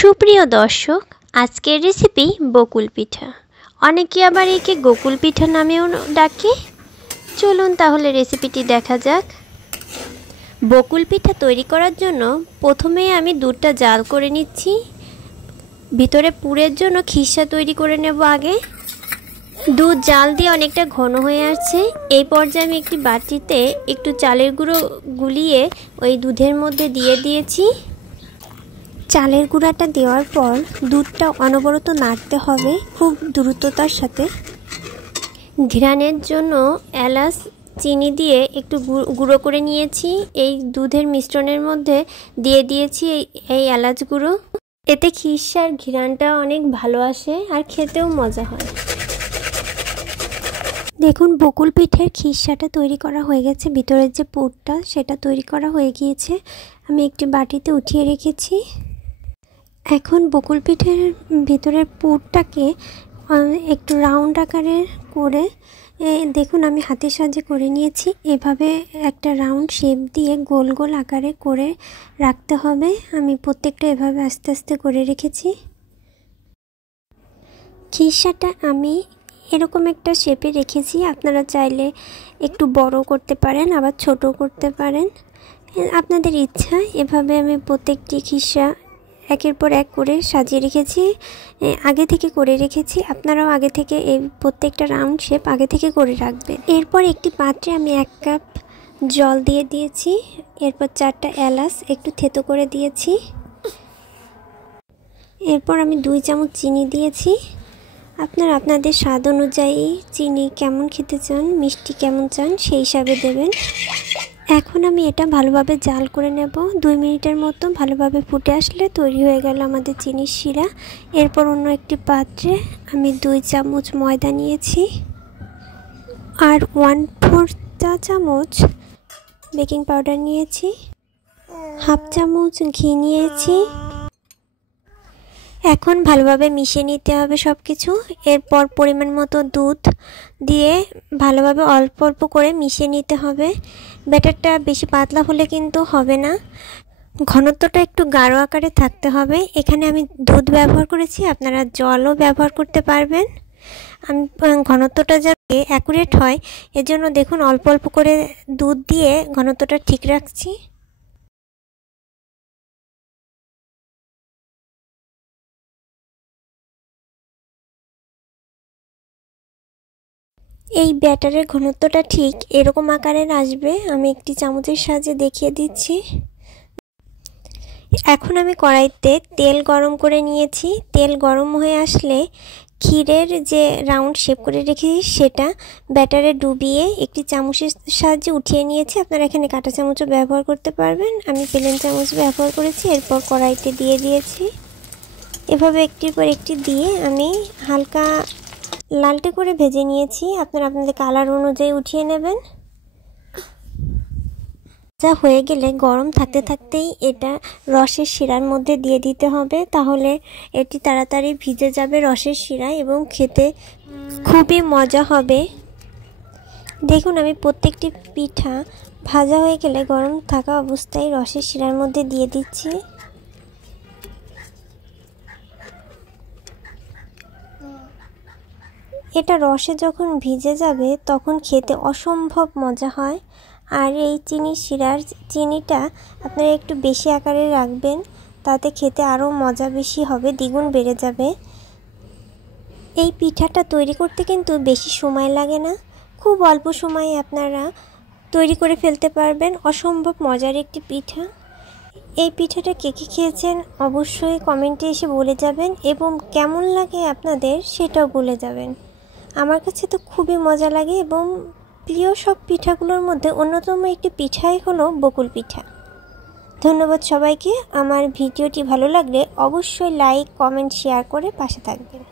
সুপ্রিয় দর্শক, আজকের রেসিপি বকুল পিঠা। অনেকে আবার একে গোকুল পিঠা নামেও ডাকে। চলুন তাহলে রেসিপিটি দেখা যাক। বকুল পিঠা তৈরি করার জন্য প্রথমে আমি দুধটা জাল করে নিচ্ছি। ভিতরে পুরের জন্য খিসা তৈরি করে নেব। আগে দুধ জাল দিয়ে অনেকটা ঘন হয়ে আসছে। এই পর্যায়ে আমি একটি বাটিতে একটু চালের গুঁড়ো গুলিয়ে ওই দুধের মধ্যে দিয়ে দিয়েছি। চালের গুঁড়াটা দেওয়ার পর দুধটা অনবরত নাড়তে হবে খুব দ্রুততার সাথে। ঘ্রাণের জন্য এলাচ চিনি দিয়ে একটু গুঁড়ো করে নিয়েছি। এই দুধের মিশ্রণের মধ্যে দিয়ে দিয়েছি এই এলাচ গুঁড়ো। এতে খিসার ঘ্রাণটা অনেক ভালো আসে আর খেতেও মজা হয়। দেখুন, বকুল পিঠের খিসাটা তৈরি করা হয়ে গেছে। ভিতরের যে পুরটা সেটা তৈরি করা হয়ে গিয়েছে। আমি একটি বাটিতে উঠিয়ে রেখেছি। এখন বকুল পিঠের ভিতরের পুরটাকে একটু রাউন্ড আকারের করে দেখুন আমি হাতের সাহায্যে করে নিয়েছি। এভাবে একটা রাউন্ড শেপ দিয়ে গোল গোল আকারে করে রাখতে হবে। আমি প্রত্যেকটা এভাবে আস্তে আস্তে করে রেখেছি। খিসাটা আমি এরকম একটা শেপে রেখেছি। আপনারা চাইলে একটু বড় করতে পারেন, আবার ছোট করতে পারেন, আপনাদের ইচ্ছা। এভাবে আমি প্রত্যেকটি খিসা একের পর এক করে সাজিয়ে রেখেছি, আগে থেকে করে রেখেছি। আপনারাও আগে থেকে এই প্রত্যেকটা রাউন্ড শেপ আগে থেকে করে রাখবেন। এরপর একটি পাত্রে আমি 1 কাপ জল দিয়ে দিয়েছি। এরপর 4টা এলাচ একটু থেতো করে দিয়েছি। এরপর আমি 2 চামচ চিনি দিয়েছি। আপনারা আপনাদের স্বাদ অনুযায়ী চিনি কেমন খেতে চান, মিষ্টি কেমন চান সেই হিসাবে দেবেন। এখন আমি এটা ভালোভাবে জাল করে নেব। 2 মিনিটের মতো ভালোভাবে ফুটে আসলে তৈরি হয়ে গেল আমাদের চিনির শিরা। এরপর অন্য একটি পাত্রে আমি 2 চামচ ময়দা নিয়েছি আর 1/4 চা চামচ বেকিং পাউডার নিয়েছি, 1/2 চামচ ঘি নিয়েছি। এখন ভালোভাবে মিশিয়ে নিতে হবে সব কিছু। এরপর পরিমাণ মতো দুধ দিয়ে ভালোভাবে অল্প অল্প করে মিশিয়ে নিতে হবে। ব্যাটারটা বেশি পাতলা হলে কিন্তু হবে না, ঘনত্বটা একটু গাঢ় আকারে থাকতে হবে। এখানে আমি দুধ ব্যবহার করেছি, আপনারা জলও ব্যবহার করতে পারবেন। আমি ঘনত্বটা যাতে অ্যাকুরেট হয় এজন্য দেখুন অল্প অল্প করে দুধ দিয়ে ঘনত্বটা ঠিক রাখছি। এই ব্যাটারের ঘনত্বটা ঠিক এরকম আকারের আসবে। আমি একটি চামচের সাহায্যে দেখিয়ে দিচ্ছি। এখন আমি কড়াইতে তেল গরম করে নিয়েছি। তেল গরম হয়ে আসলে ক্ষীরের যে রাউন্ড শেপ করে রেখেছি সেটা ব্যাটারে ডুবিয়ে একটি চামচের সাহায্যে উঠিয়ে নিয়েছি। আপনারা এখানে কাঁটা চামচও ব্যবহার করতে পারবেন, আমি প্লেন চামচ ব্যবহার করেছি। এরপর কড়াইতে দিয়ে দিয়েছি। এভাবে একটির পর একটি দিয়ে আমি হালকা লালটে করে ভেজে নিয়েছি। আপনারা আপনাদের কালার অনুযায়ী উঠিয়ে নেবেন। যা হয়ে গেলে গরম থাকতে থাকতেই এটা রসের শিরার মধ্যে দিয়ে দিতে হবে, তাহলে এটি তাড়াতাড়ি ভিজে যাবে রসের শিরায় এবং খেতে খুবই মজা হবে। দেখুন আমি প্রত্যেকটি পিঠা ভাজা হয়ে গেলে গরম থাকা অবস্থায় রসের শিরার মধ্যে দিয়ে দিচ্ছি। এটা রসে যখন ভিজে যাবে তখন খেতে অসম্ভব মজা হয়। আর এই চিনির শিরার চিনিটা আপনারা একটু বেশি আকারে রাখবেন, তাতে খেতে আরও মজা বেশি হবে, দ্বিগুণ বেড়ে যাবে। এই পিঠাটা তৈরি করতে কিন্তু বেশি সময় লাগে না, খুব অল্প সময়ে আপনারা তৈরি করে ফেলতে পারবেন। অসম্ভব মজার একটি পিঠা। এই পিঠাটা কে কে খেয়েছেন অবশ্যই কমেন্টে এসে বলে যাবেন এবং কেমন লাগে আপনাদের সেটাও বলে যাবেন। আমার কাছে তো খুবই মজা লাগে এবং প্রিয় সব পিঠাগুলোর মধ্যে অন্যতম একটি পিঠাই হলো বকুল পিঠা। ধন্যবাদ সবাইকে। আমার ভিডিওটি ভালো লাগলে অবশ্যই লাইক, কমেন্ট, শেয়ার করে পাশে থাকবেন।